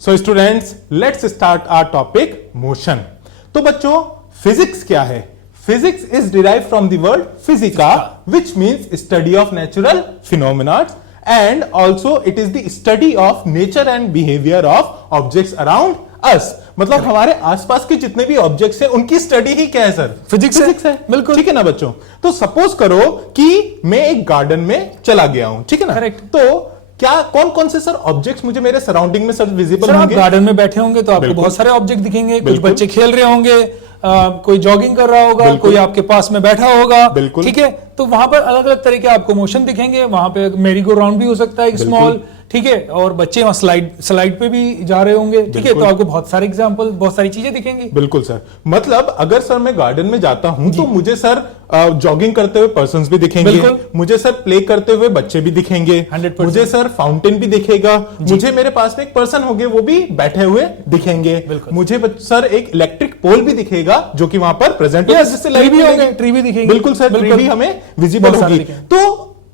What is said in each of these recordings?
So students, let's start our topic motion. तो बच्चों, physics क्या है? Physics is derived from the word physika, which means study of natural phenomena, and also it is the study of nature and behaviour of objects around us. मतलब हमारे आसपास के जितने भी ऑब्जेक्ट्स हैं उनकी स्टडी ही क्या है सर? फिजिक्स है। बिल्कुल ठीक है ना बच्चों। तो सपोज करो कि मैं एक गार्डन में चला गया हूं, ठीक है ना? करेक्ट। तो क्या कौन कौन से सर ऑब्जेक्ट्स मुझे मेरे सराउंडिंग में सर विजिबल होंगे? आप गार्डन में बैठे होंगे तो आपको बहुत सारे ऑब्जेक्ट दिखेंगे। कुछ बच्चे खेल रहे होंगे, कोई जॉगिंग कर रहा होगा, कोई आपके पास में बैठा होगा, ठीक है। तो वहां पर अलग अलग तरह के आपको मोशन दिखेंगे। वहां पे मेरी गो राउंड भी हो सकता है, एक स्मॉल, ठीक है। और बच्चे वहां स्लाइड पे भी जा रहे होंगे, ठीक है। तो आपको बहुत सारे एग्जांपल, बहुत सारी चीजें दिखेंगी। बिल्कुल सर। मतलब अगर सर मैं गार्डन में जाता हूं तो मुझे सर जॉगिंग करते हुए पर्सन्स भी दिखेंगे, मुझे सर प्ले करते हुए बच्चे भी दिखेंगे, 100%। मुझे सर फाउंटेन भी दिखेगा, मुझे मेरे पास में एक पर्सन होंगे वो भी बैठे हुए दिखेंगे, मुझे सर एक इलेक्ट्रिक पोल भी दिखेगा जो कि वहां पर प्रेजेंट होगा, जिससे लाइट भी होगी, ट्री भी दिखेगी। बिल्कुल सर, ट्री भी हमें विजिबल होगी। तो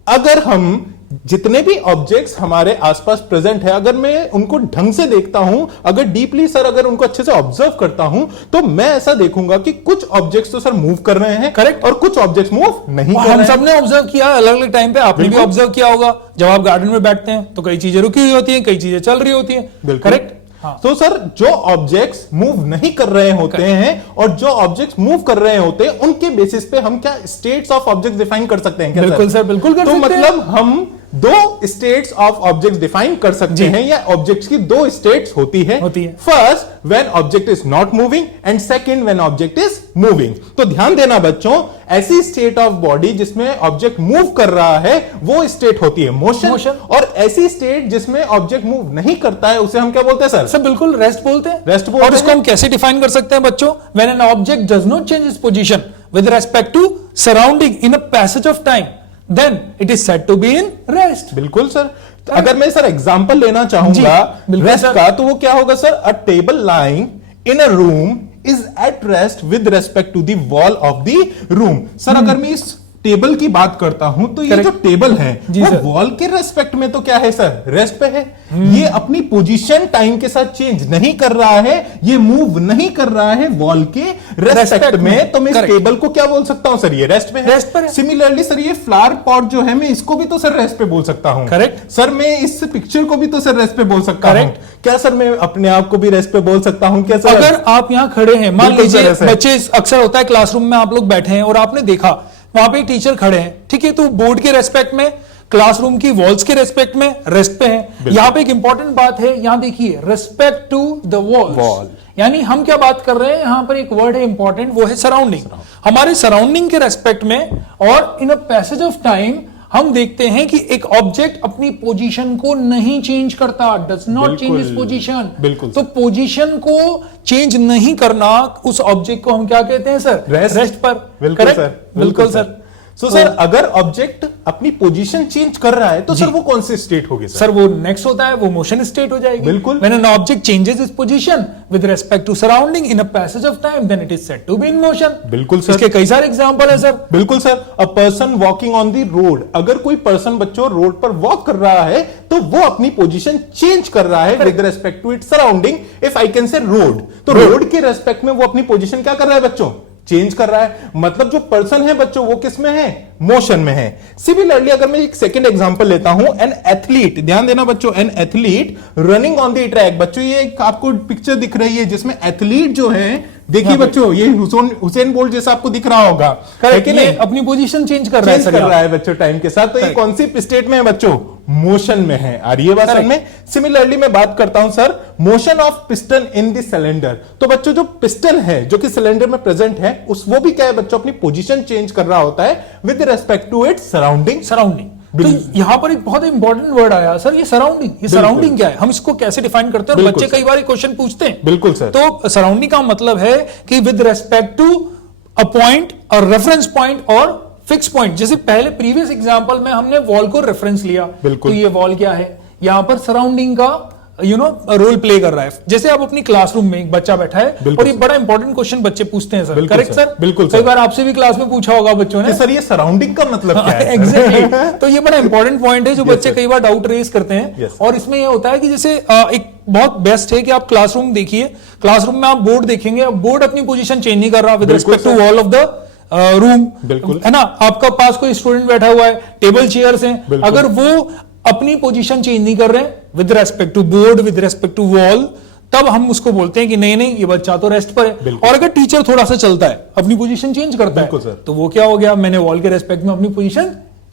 अगर हम जितने भी ऑब्जेक्ट्स हमारे आसपास प्रेजेंट है, अगर मैं उनको ढंग से देखता हूं, अगर डीपली सर अगर उनको अच्छे से ऑब्जर्व करता हूं, तो मैं ऐसा देखूंगा कि कुछ ऑब्जेक्ट्स तो सर मूव कर रहे हैं, करेक्ट, और कुछ ऑब्जेक्ट्स मूव नहीं कर रहे हैं। हम सबने ऑब्जर्व किया अलग अलग टाइम पे, आपने भी ऑब्जर्व किया होगा। जब आप गार्डन में बैठते हैं तो कई चीजें रुकी हुई होती हैं, कई चीजें चल रही होती हैं, करेक्ट। तो सर जो ऑब्जेक्ट्स मूव नहीं कर रहे होते हैं और जो ऑब्जेक्ट्स मूव कर रहे होते हैं, उनके बेसिस पे हम क्या स्टेट्स ऑफ ऑब्जेक्ट्स डिफाइन कर सकते हैं क्या? बिल्कुल सर, बिल्कुल कर सकते हैं। मतलब हम दो स्टेट्स ऑफ ऑब्जेक्ट्स डिफाइन कर सकते हैं, या ऑब्जेक्ट्स की दो स्टेट्स होती है। First, when object is not moving, and second, when object is moving. तो ध्यान देना बच्चों, ऐसी स्टेट ऑफ बॉडी जिसमें ऑब्जेक्ट मूव कर रहा है वो स्टेट होती है मोशन, और ऐसी स्टेट जिसमें ऑब्जेक्ट मूव नहीं करता है उसे हम क्या बोलते हैं सर? सर बिल्कुल रेस्ट बोलते हैं। रेस्ट बोलते हैं। और इसको हम कैसे डिफाइन कर सकते हैं बच्चों? When an object does not change its position with respect to surrounding in a passage of time, then it is said to be in rest। बिल्कुल सर। अगर मैं सर एग्जांपल लेना चाहूंगा रेस्ट का, तो वो क्या होगा sir? A table lying in a room is at rest with respect to the wall of the room. Sir अगर मैं इस टेबल की बात करता हूं तो ये जो टेबल है वो वॉल के रेस्पेक्ट में तो क्या है सर? रेस्ट पे है। ये अपनी पोजीशन टाइम के साथ चेंज नहीं कर रहा है, ये मूव नहीं कर रहा है वॉल के रेस्पेक्ट में। तो मैं इस टेबल को क्या बोल सकता हूं सर? ये रेस्ट पे है। रेस्ट पर है। सिमिलरली सर ये फ्लावर पॉट जो है, मैं इसको भी तो सर रेस्ट पे बोल सकता हूं, करेक्ट। सर मैं इस पिक्चर को भी तो सर रेस्ट पे बोल सकता हूं। क्या सर मैं अपने आप को भी रेस्ट पे बोल सकता हूं क्या सर? अगर आप यहां खड़े हैं, मान लीजिए बच्चे, अक्सर होता है क्लासरूम में आप लोग बैठे हैं और आपने देखा वहां पे टीचर खड़े हैं, ठीक है। तो बोर्ड के रेस्पेक्ट में, क्लासरूम की वॉल्स के रेस्पेक्ट में रेस्ट पे हैं। यहां पे एक इंपॉर्टेंट बात है, यहां देखिए, रेस्पेक्ट टू द वॉल। यानी हम क्या बात कर रहे हैं यहां पर? एक वर्ड है इंपॉर्टेंट, वो है सराउंडिंग। हमारे सराउंडिंग के रेस्पेक्ट में और इन अ पैसेज ऑफ टाइम हम देखते हैं कि एक ऑब्जेक्ट अपनी पोजीशन को नहीं चेंज करता, does not change is position. तो पोजीशन को चेंज नहीं करना, उस ऑब्जेक्ट को हम क्या कहते हैं सर? रेस्ट पर। करेक्ट, बिल्कुल सर। सो सर अगर ऑब्जेक्ट अपनी पोजीशन चेंज कर रहा है तो सर वो कौन सी स्टेट होगी सर? सर वो नेक्स्ट होता है, वो मोशन स्टेट हो जाएगी। बिल्कुल। When an object changes its position with respect to surrounding in a passage of time, then it is said to be in motion। बिल्कुल सर। इसके कई सारे एग्जांपल है सर। बिल्कुल sir. A person walking on the road, अगर कोई person बच्चों road पर वॉक कर रहा है तो वो अपनी पोजीशन चेंज कर रहा है with respect to its surrounding. If I can say road, तो रोड के रेस्पेक्ट में वो अपनी पोजीशन क्या कर रहा है बच्चों? चेंज कर रहा है। मतलब जो पर्सन है बच्चों वो किस में है? मोशन में है। सिमिलरली अगर मैं एक सेकंड एग्जांपल लेता हूं, एन एथलीट, ध्यान देना बच्चों, an athlete running on the track. बच्चों ये आपको पिक्चर दिख रही है जिसमें एथलीट जो है, देखिए बच्चों, ये हुसैन बोल्ट जैसा आपको दिख रहा होगा, करेक्ट, ये अपनी पोजीशन चेंज कर रहा है बच्चों टाइम के साथ। तो ये कौन सी स्टेट में है बच्चों? मोशन में है। आ रही है बात समझ में? सिमिलरली मैं बात करता हूं sir motion of piston in the cylinder. तो बच्चों जो पिस्टन है जो कि सिलेंडर में प्रेजेंट है, वो भी क्या है बच्चों? अपनी पोजीशन चेंज कर रहा होता है with respect to its surrounding. तो यहां पर एक बहुत इंपॉर्टेंट वर्ड आया सर, ये सराउंडिंग। ये सराउंडिंग क्या है? हम इसको कैसे डिफाइन करते हैं? बच्चे कई बार क्वेश्चन पूछते हैं। बिल्कुल सर। तो सराउंडिंग का मतलब है कि with respect to a point और रेफरेंस पॉइंट और फिक्स पॉइंट। जैसे पहले प्रीवियस एग्जांपल में हमने वॉल को रेफरेंस लिया, तो ये वॉल क्या है? यहां पर सराउंडिंग का रोल प्ले कर रहा है। जैसे आप अपनी क्लासरूम में एक बच्चा बैठा है बिल्कुल और ये बड़ा इंपॉर्टेंट क्वेश्चन बच्चे पूछते हैं सर, बिल्कुल करेक्ट सर? बिल्कुल कई बार आपसे भी क्लास में पूछा होगा बच्चों ने, सर ये सराउंडिंग का मतलब क्या है? एग्जैक्टली तो ये बड़ा इंपॉर्टेंट पॉइंट है जो बच्चे कई बार डाउट रेज करते हैं। Yes, और इसमें ये होता है कि जैसे एक बहुत बेस्ट है कि आप क्लासरूम देखिए, क्लासरूम में आप बोर्ड देखेंगे, बोर्ड अपनी पोजीशन चेंज नहीं कर रहा with respect to wall of the room, बिल्कुल है ना? आपका पास कोई स्टूडेंट बैठा हुआ है, टेबल चेयर्स हैं, अगर वो अपनी पोजीशन चेंज नहीं कर रहे हैं with respect to board, with respect to wall, तब हम उसको बोलते हैं कि नहीं नहीं ये बच्चा तो रेस्ट पर है। और अगर टीचर थोड़ा सा चलता है, अपनी पोजीशन चेंज करता है, सर। तो वो क्या हो गया, मैंने वॉल के रेस्पेक्ट में अपनी पोजीशन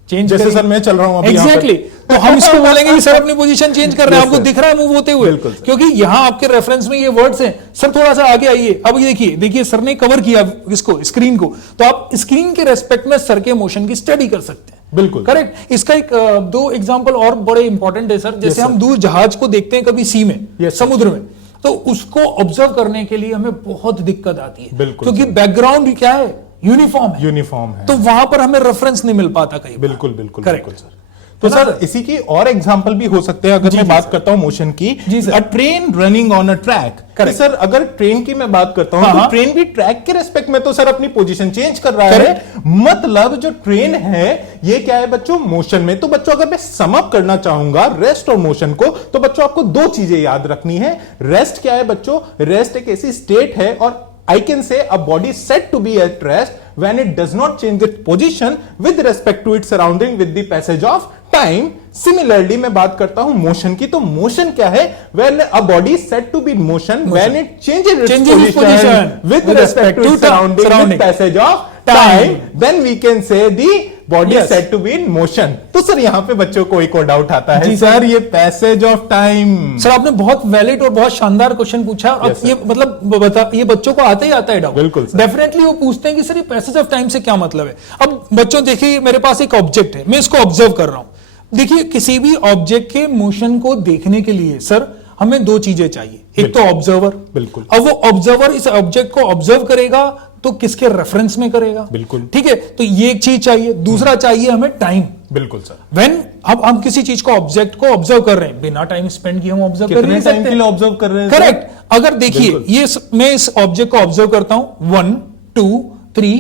चेंज जैसे सर मैं चल रहा हूं अभी एग्जैक्टली तो हम इसको बोलेंगे कि सर अपनी पोजीशन चेंज कर रहे हैं, आपको दिख रहा है मूव होते हुए, क्योंकि यहां आपके रेफरेंस में ये वर्ड्स हैं। सर थोड़ा सा आगे आइए, अब ये देखिए सर ने कवर किया इसको, स्क्रीन को, तो आप स्क्रीन के रेस्पेक्ट में सर के मोशन की स्टडी कर सकते हैं। बिल्कुल करेक्ट। इसका एक दो एग्जांपल और बड़े इंपॉर्टेंट है सर। जैसे हम दूर जहाज को देखते हैं कभी सी में, समुद्र में, तो उसको ऑब्जर्व करने के लिए हमें बहुत दिक्कत आती है, क्योंकि बैकग्राउंड क्या है, यूनिफॉर्म है, तो वहां पर हमें रेफरेंस नहीं मिल पाता कहीं। बिल्कुल सर। तो सर इसी की और एग्जांपल भी हो सकते हैं। अगर मैं बात करता हूं मोशन की, अ train running on a track, sir अगर ट्रेन की मैं बात करता हूं तो ट्रेन भी ट्रैक के रेस्पेक्ट में तो सर अपनी पोजीशन चेंज कर रहा है, मतलब जो ट्रेन है ये क्या है बच्चों, मोशन में। तो बच्चों अगर मैं सम अप करना चाहूंगा रेस्ट और मोशन को, तो बच्चों आपको दो चीजें याद रखनी है। रेस्ट क्या है बच्चों, रेस्ट एक ऐसी स्टेट है, और I can say a body said to be at rest when it does not change its position with respect to its surrounding with the passage of time. Similarly, मैं बात करता हूं मोशन की, तो मोशन क्या है, when a body said to be motion when it changes its position with respect to its surrounding with passage of time, then we can say the body is said to be in motion. तो sir यहाँ पे बच्चों को एक और doubt आता है, sir ये पैसेज ऑफ टाइम। सर आपने बहुत वैलिड और बहुत शानदार क्वेश्चन पूछा, और ये मतलब ये बच्चों को आता ही आता है डाउट। बिल्कुल डेफिनेटली वो पूछते हैं कि सर ये पैसेज ऑफ टाइम से क्या मतलब है। अब बच्चों देखिए मेरे पास एक ऑब्जेक्ट है, मैं इसको ऑब्जर्व कर रहा हूं। देखिए किसी भी ऑब्जेक्ट के मोशन को देखने के लिए सर हमें दो चीजें चाहिए, एक तो ऑब्जर्वर, बिल्कुल, अब वो ऑब्जर्वर इस ऑब्जेक्ट को ऑब्जर्व करेगा तो किसके रेफरेंस में करेगा, बिल्कुल ठीक है, तो ये एक चीज चाहिए। दूसरा चाहिए हमें टाइम। बिल्कुल सर, व्हेन अब हम किसी चीज को ऑब्जेक्ट को ऑब्जर्व कर रहे हैं, बिना टाइम स्पेंड किए हम ऑब्जर्व कर नहीं सकते। टाइम के लिए ऑब्जर्व कर रहे हैं, करेक्ट। अगर देखिए ये मैं इस ऑब्जेक्ट को ऑब्जर्व करता हूं 1 2 3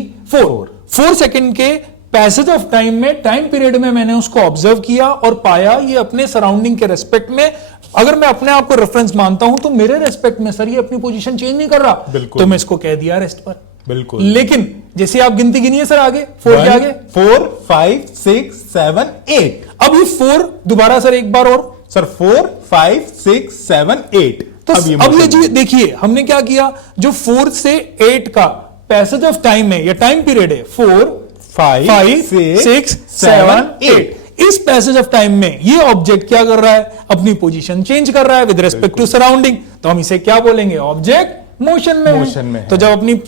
4 सेकंड के पैसेज ऑफ टाइम में, टाइम पीरियड में मैंने उसको ऑब्जर्व किया और पाया ये अपने सराउंडिंग के रेस्पेक्ट में, अगर मैं अपने आप को रेफरेंस मानता हूं तो मेरे रेस्पेक्ट में सर ये अपनी पोजीशन चेंज नहीं कर रहा, तो मैं इसको कह दिया रेस्ट पर। बिल्कुल। लेकिन जैसे आप गिनती गिनिए सर आगे, 4 के आगे 4 5 6 7 8, अब ये 4 दोबारा सर एक बार और सर 4 5 6 7 8। तो अब ये जी देखिए हमने क्या किया, जो 4 से 8 का पैसेज ऑफ टाइम है या टाइम पीरियड है 4 5 6 7 8, इस पैसेज ऑफ टाइम में ये ऑब्जेक्ट क्या कर रहा है, अपनी पोजीशन चेंज कर रहा है विद रिस्पेक्ट टू सराउंडिंग, तो हम इसे क्या बोलेंगे, ऑब्जेक्ट मोशन में है। तो जब अपनी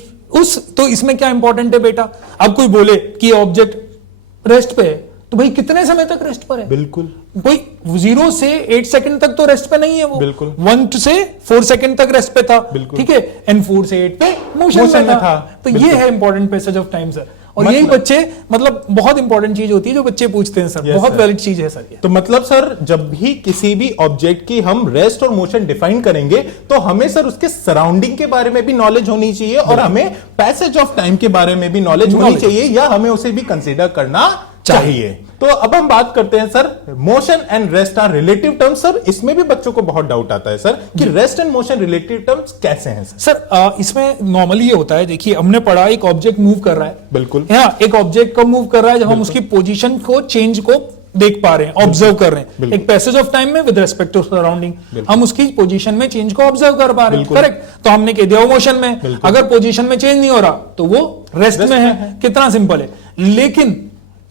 तो इसमें क्या इंपॉर्टेंट है बेटा, अब कोई बोले कि ऑब्जेक्ट रेस्ट पे है, तो भाई कितने समय तक रेस्ट पर है, बिल्कुल कोई 0 से 8 सेकंड तक तो रेस्ट पे नहीं है वो, बिल्कुल 1 से 4 सेकंड तक रेस्ट पे था, ठीक है, एंड 4 से 8 पे मोशन में था। तो ये है important passage of time sir, और यही बच्चे मतलब बहुत इंपॉर्टेंट चीज होती है जो बच्चे पूछते हैं सर, बहुत वैलिड चीज है सर ये। तो मतलब सर जब भी किसी भी ऑब्जेक्ट की हम रेस्ट और मोशन डिफाइन करेंगे तो हमें सर उसके सराउंडिंग के बारे में भी नॉलेज होनी चाहिए, और हमें पैसेज ऑफ टाइम के बारे में भी नॉलेज होनी चाहिए, या हमें उसे भी कंसीडर करना चाहिए। तो अब हम बात करते हैं sir, motion and rest are relative terms. Sir इसमें भी बच्चों को बहुत डाउट आता है सर कि rest and motion relative terms कैसे हैं सर? सर इसमें नॉर्मली ये होता है, देखिए हमने पढ़ा एक ऑब्जेक्ट मूव कर रहा है, बिल्कुल, एक ऑब्जेक्ट कब मूव कर रहा है, जब हम उसकी पोजीशन को चेंज को देख पा रहे हैं, ऑब्जर्व कर रहे हैं, एक पैसेज ऑफ टाइम में विद रिस्पेक्ट टू सराउंडिंग हम उसकी पोजीशन में चेंज को ऑब्जर्व कर पा रहे हैं, करेक्ट, तो हमने कह दिया वो मोशन में। अगर पोजीशन में चेंज नहीं हो रहा तो वो रेस्ट में है, कितना सिंपल है। लेकिन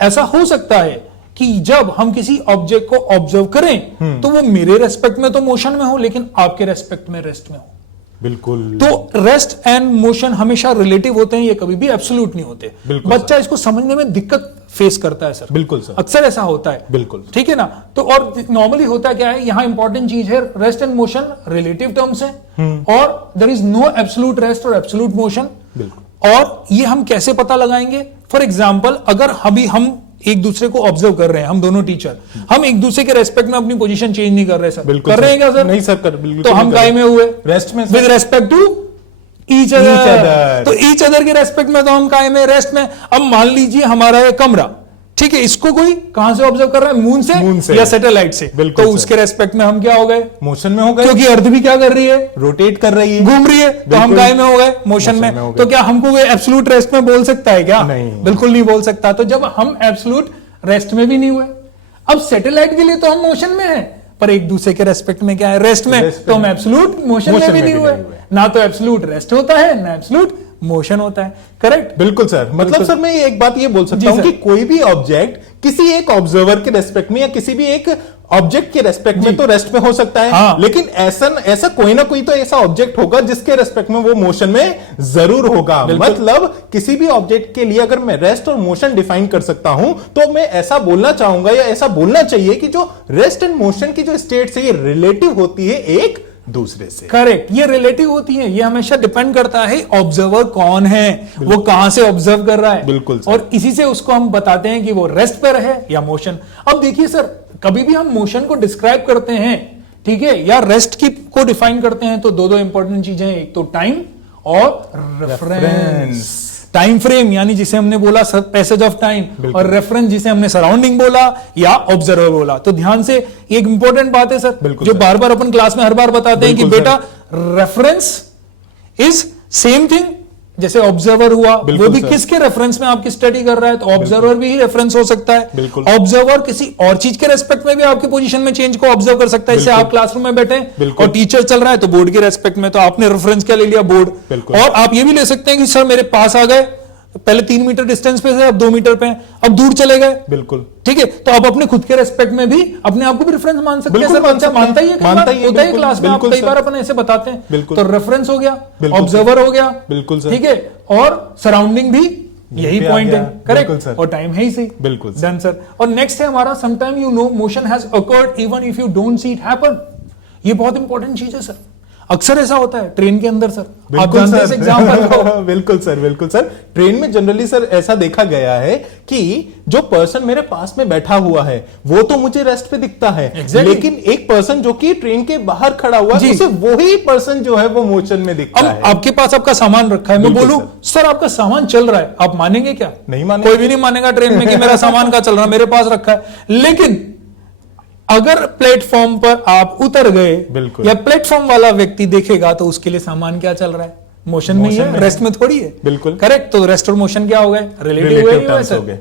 ऐसा हो सकता है कि जब हम किसी ऑब्जेक्ट को ऑब्जर्व करें तो वो मेरे रेस्पेक्ट में तो मोशन में हो, लेकिन आपके रेस्पेक्ट में रेस्ट में हो, बिल्कुल। तो रेस्ट एंड मोशन हमेशा रिलेटिव होते हैं, ये कभी भी एब्सोल्यूट नहीं होते। बच्चा इसको समझने में दिक्कत फेस करता है सर, बिल्कुल सर, अक्सर ऐसा होता है, बिल्कुल, ठीक है ना। तो और नॉर्मली होता क्या है, यहां इंपॉर्टेंट चीज है, rest and motion relative terms है, और there is no absolute rest और एब्सोल्यूट मोशन। और ये हम कैसे पता लगाएंगे, फॉर एग्जाम्पल अगर हम एक दूसरे को ऑब्जर्व कर रहे हैं, हम दोनों टीचर, हम एक दूसरे के रेस्पेक्ट में अपनी पोजीशन चेंज नहीं कर रहे सर। बिल्कुल कर रहे हैं क्या सर? नहीं सर, कर बिल्कुल तो हम काय में हुए? रेस्ट में with respect to each other. तो ईच अदर के रेस्पेक्ट में तो हम काय में? रेस्ट में। अब मान लीजिए हमारा ये कमरा, ठीक है, इसको कोई कहां से ऑब्जर्व कर रहा है? मून से या सैटेलाइट से। तो उसके रेस्पेक्ट में हम क्या हो गए? मोशन में हो गए, क्योंकि अर्थ भी क्या कर रही है? रोटेट कर रही है, घूम रही है। तो हम काय में हो गए? मोशन में। तो क्या हमको कोई एब्सोल्यूट रेस्ट में बोल सकता है क्या? नहीं, बिल्कुल नहीं बोल सकता। तो जब हम एब्सोल्यूट रेस्ट में भी नहीं हुए, अब सैटेलाइट के लिए तो हम मोशन में है, पर एक दूसरे के रेस्पेक्ट में क्या है? रेस्ट में। तो हम एब्सोल्यूट मोशन में भी नहीं हुए। ना तो एब्सोल्यूट रेस्ट होता है, ना एब्सोल्यूट मोशन होता है। करेक्ट? बिल्कुल सर। मतलब सर मैं एक बात ये बोल सकता हूं कि कोई भी ऑब्जेक्ट किसी एक ऑब्जर्वर के रेस्पेक्ट में या किसी भी एक ऑब्जेक्ट के रेस्पेक्ट में तो रेस्ट में हो सकता है, हाँ। लेकिन ऐसा कोई ना कोई तो ऐसा ऑब्जेक्ट होगा जिसके रेस्पेक्ट में वो मोशन में जरूर होगा। मतलब किसी भी ऑब्जेक्ट के लिए अगर मैं रेस्ट और मोशन डिफाइन कर सकता हूं तो मैं ऐसा बोलना चाहूंगा या ऐसा बोलना चाहिए कि जो रेस्ट एंड मोशन की जो स्टेट्स है ये रिलेटिव होती है एक दूसरे से। करेक्ट, ये रिलेटिव होती है। ये हमेशा डिपेंड करता है ऑब्जर्वर कौन है, वो कहां से ऑब्जर्व कर रहा है। बिल्कुल सर। और इसी से उसको हम बताते हैं कि वो रेस्ट पर है या मोशन। अब देखिए सर, कभी भी हम मोशन को डिस्क्राइब करते हैं, ठीक है, या रेस्ट की को डिफाइन करते हैं, तो दो इंपॉर्टेंट चीजें हैं, एक तो टाइम और रेफरेंस। टाइम फ्रेम यानी जिसे हमने बोला पैसेज ऑफ टाइम, और रेफरेंस जिसे हमने सराउंडिंग बोला या ऑब्जर्वर बोला। तो ध्यान से एक इंपॉर्टेंट बात है सर, जो बार बार अपन क्लास में हर बार बताते हैं कि बेटा रेफरेंस इज सेम थिंग जैसे ऑब्जर्वर हुआ, वो भी किसके रेफरेंस में आपकी स्टडी कर रहा है, तो ऑब्जर्वर भी रेफरेंस हो सकता है। ऑब्जर्वर किसी और चीज के रेस्पेक्ट में भी आपकी पोजीशन में चेंज को ऑब्जर्व कर सकता है। जैसे आप क्लासरूम में बैठे और टीचर चल रहा है तो बोर्ड के रेस्पेक्ट में, तो आपने रेफरेंस क्या ले लिया? बोर्ड। और आप ये भी ले सकते हैं कि सर मेरे पास आ गए, पहले 3 मीटर डिस्टेंस पे थे, अब 2 मीटर पे हैं, अब दूर चले गए। बिल्कुल ठीक है, तो आप अपने खुद के रेस्पेक्ट में भी अपने आप को भी रेफरेंस मान सकते हैं। सर बच्चा मानता ही है, होता है क्लास में, कई बार अपन ऐसे बताते हैं। तो रेफरेंस हो गया, ऑब्जर्वर हो गया, बिल्कुल सर, ठीक है, और सराउंडिंग भी यही पॉइंट है। करेक्ट, और टाइम है ही सही। बिल्कुल डन सर। और नेक्स्ट है हमारा sometime you know motion has occurred even if you don't see it happen. ये बहुत इंपॉर्टेंट चीज है सर। अक्सर ऐसा होता है ट्रेन के अंदर सर, आप जानते हैं इस एग्जांपल को। बिल्कुल सर, बिल्कुल सर। ट्रेन में जनरली सर ऐसा देखा गया है कि जो पर्सन मेरे पास में बैठा हुआ है वो तो मुझे रेस्ट पे दिखता है, लेकिन एक पर्सन जो कि ट्रेन के बाहर खड़ा हुआ है उसे वही पर्सन जो है वो मोशन में दिखता है। आपके पास आपका सामान रखा है, मैं बोलूं सर आपका सामान चल रहा है, आप मानेंगे क्या? नहीं मानेंगे। कोई भी नहीं मानेगा ट्रेन में कि मेरा सामान का चल रहा है, मेरे पास रखा है। लेकिन अगर प्लेटफॉर्म पर आप उतर गए या प्लेटफॉर्म वाला व्यक्ति देखेगा तो उसके लिए सामान क्या चल रहा है? मोशन में ही है, रेस्ट में थोड़ी है। बिल्कुल करेक्ट। तो रेस्ट और मोशन क्या हो गए? रिलेटिव हो गए।